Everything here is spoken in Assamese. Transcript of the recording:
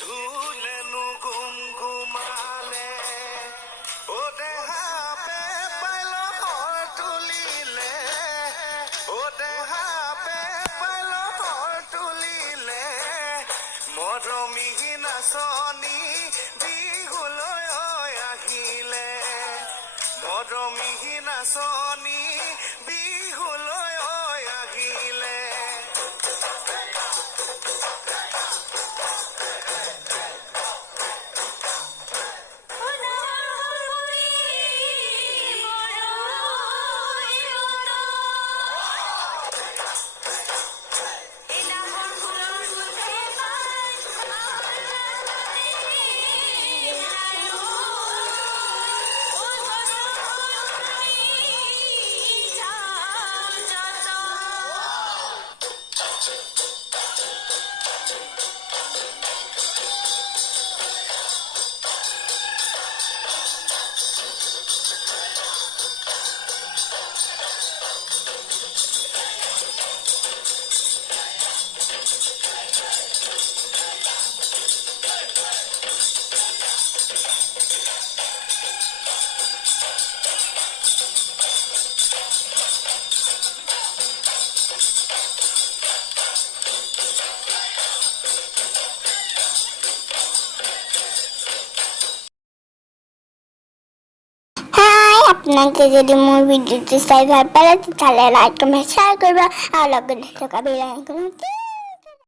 ধুলেনো গুমগুমালে ও দেহা পে পাইল তুলিলে ও দেহা পে পাইল তুলিলে মৰমী নাচনী বিহুলৈ আহিলে মৰমী নাচনী বিহুলৈ আহিলে আপনাকে যদি মোৰ ভিডিঅ'টো চাই ভাল পালে তেতিয়াহ'লে লাইক কমেণ্ট শ্বেয়াৰ কৰিব আৰু লগত থকা বেল আইকনটো